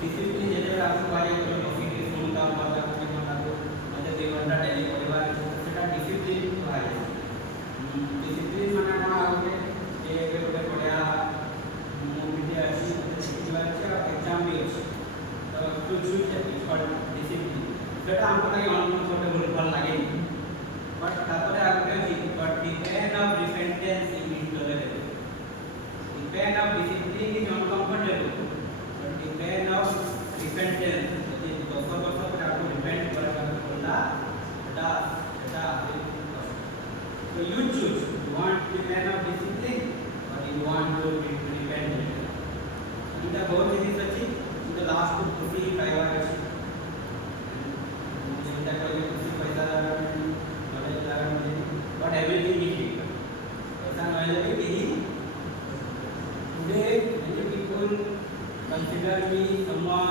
discipline যেটা আসলে বাইরে করে অফিসে ফোন কাম বাতা করে মানাবো মানে 2 ঘন্টা ডেলি পরিবার সেটা ডিসিপ্লিন হয় ডিসিপ্লিন মানে কোন হবে যে ଗୋଟେ ବଢିଆ ମୁଭି ଅଛି ଦେଖିବାର ଅଛି ଆଉ ଏକ୍ଜାମ ବି ଅଛି ତ to choose it for discipline ସେଟା ଆମକୁ ଲାଗି ଅନକମ୍ଫର୍ଟେବଲ ଭଲ ଲାଗେନି ବଟ୍ ତାପରେ ଆଉ ଗୋଟେ ଅଛି but the pain of repentance is intolerable the pain of discipline is uncomfortable but the pain of repentance यदि 10 वर्ष पर आपको रिपेंट करना पड़ता बेटा तो you choose you want the pain of discipline और यू वांट टू रिपेंट इनका बहुत इजी सच्ची इनका लास्ट को खुशी पाइबार अछि चिंता करिए खुशी पैसा नॉलेज लागन बट एवरीथिंग इज ठीक ऐसा नहीं है कि today many people consider me someone